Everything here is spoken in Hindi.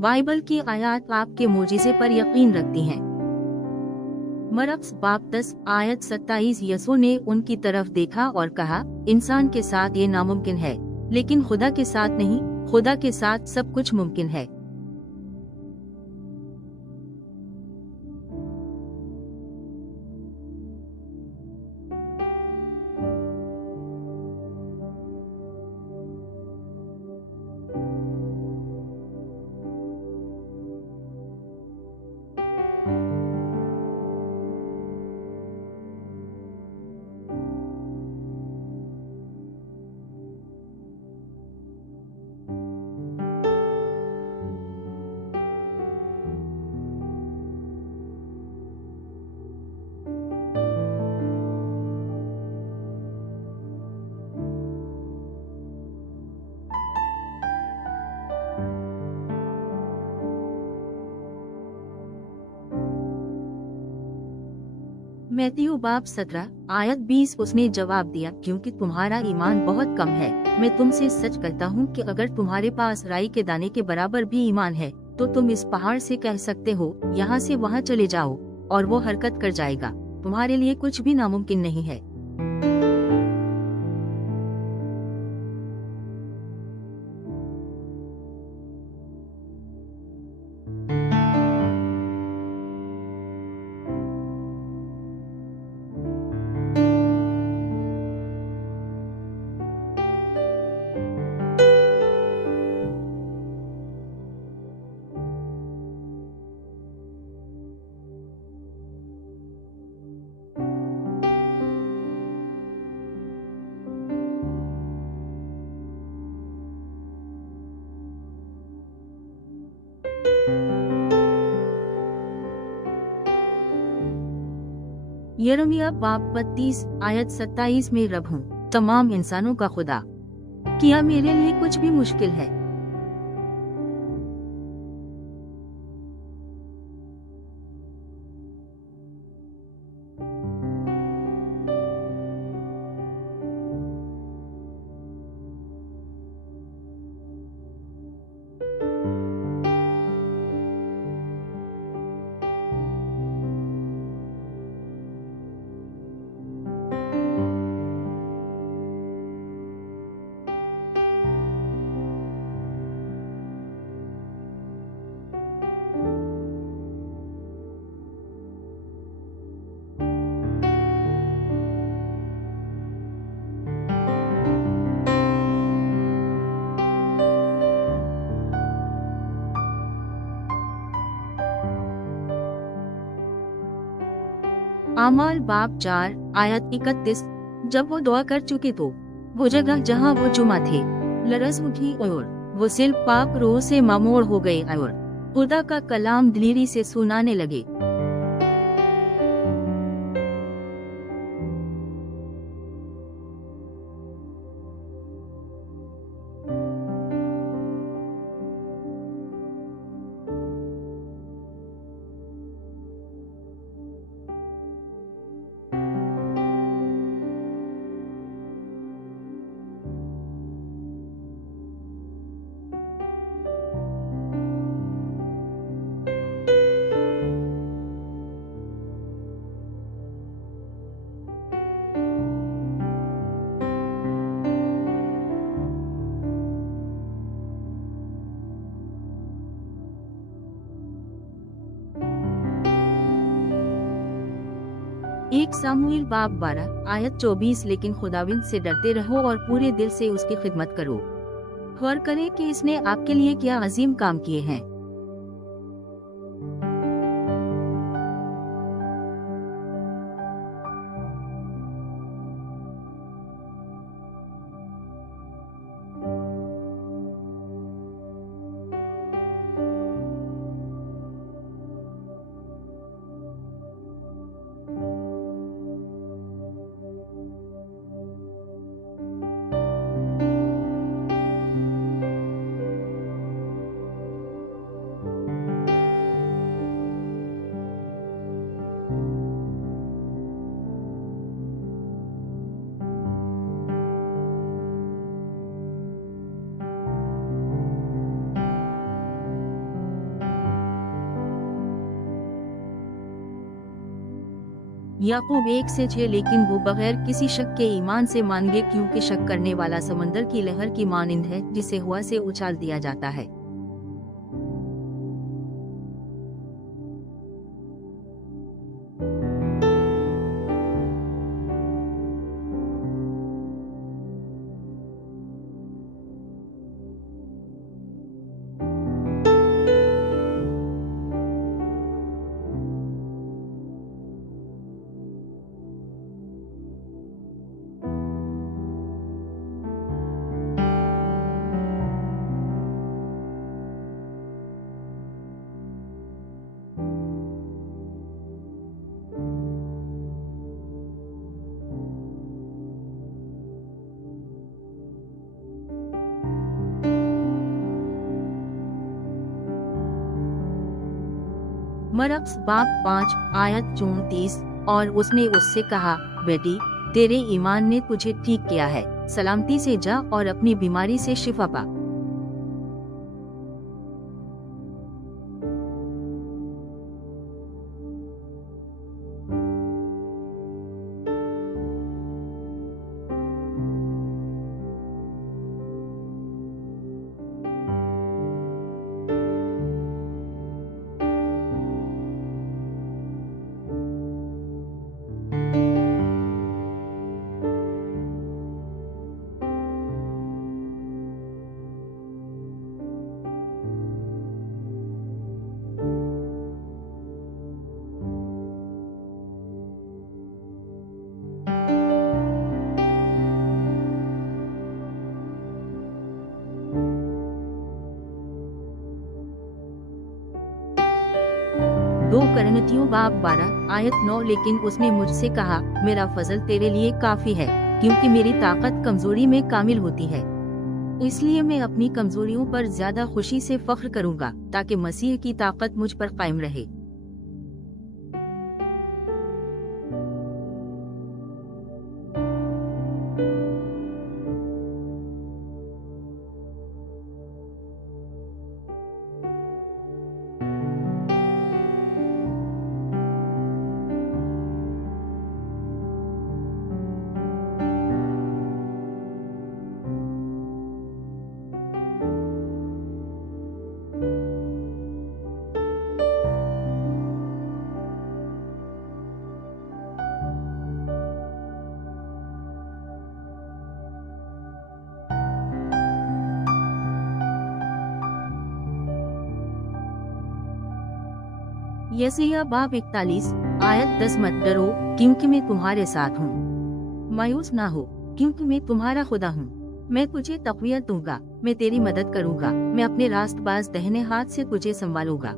बाइबल की आयत आपके मोजिज़े पर यकीन रखती हैं। मरक्स बाब 10 आयत 27 यसू ने उनकी तरफ देखा और कहा, इंसान के साथ ये नामुमकिन है, लेकिन खुदा के साथ नहीं, खुदा के साथ सब कुछ मुमकिन है। मैथ्यू बाब 17 आयत 20 उसने जवाब दिया, क्योंकि तुम्हारा ईमान बहुत कम है। मैं तुमसे सच कहता हूँ कि अगर तुम्हारे पास राई के दाने के बराबर भी ईमान है, तो तुम इस पहाड़ से कह सकते हो, यहाँ से वहाँ चले जाओ, और वो हरकत कर जाएगा। तुम्हारे लिए कुछ भी नामुमकिन नहीं है। यिर्मयाह बाब 32 आयत 27 में रब हूँ, तमाम इंसानों का खुदा, क्या मेरे लिए कुछ भी मुश्किल है? आमाल बाब 4 आयत 31 जब वो दुआ कर चुके तो वो जगह जहाँ वो जुमा थे लरज उठी और वो सिल पाक रोह से मामूर हो गए और खुदा का कलाम दिलेरी से सुनाने लगे। एक सामुएल बाब 12 आयत 24 लेकिन खुदाविंद से डरते रहो और पूरे दिल से उसकी खिदमत करो। गौर करें कि इसने आपके लिए क्या अजीम काम किए हैं। याकूब 1 से 6। लेकिन वो बगैर किसी शक के ईमान से मान गए, क्योंकि शक करने वाला समंदर की लहर की मानिंद है जिसे हवा से उछाल दिया जाता है। मरक्स बाब 5 आयत 34। और उसने उससे कहा, बेटी, तेरे ईमान ने तुझे ठीक किया है, सलामती से जा और अपनी बीमारी से शिफा पा। दो करंथियों बाब 12 आयत 9। लेकिन उसने मुझसे कहा, मेरा फजल तेरे लिए काफी है, क्योंकि मेरी ताकत कमजोरी में कामिल होती है। इसलिए मैं अपनी कमजोरियों पर ज्यादा खुशी से फख्र करूंगा, ताकि मसीह की ताकत मुझ पर कायम रहे। यशायाह बाब 41 आयत 10। मत डरो, क्योंकि मैं तुम्हारे साथ हूँ। मायूस ना हो, क्योंकि मैं तुम्हारा खुदा हूँ। मैं तुझे तक़वियत दूंगा, मैं तेरी मदद करूंगा, मैं अपने रास्तबाज दाहिने हाथ से तुझे संभालूंगा।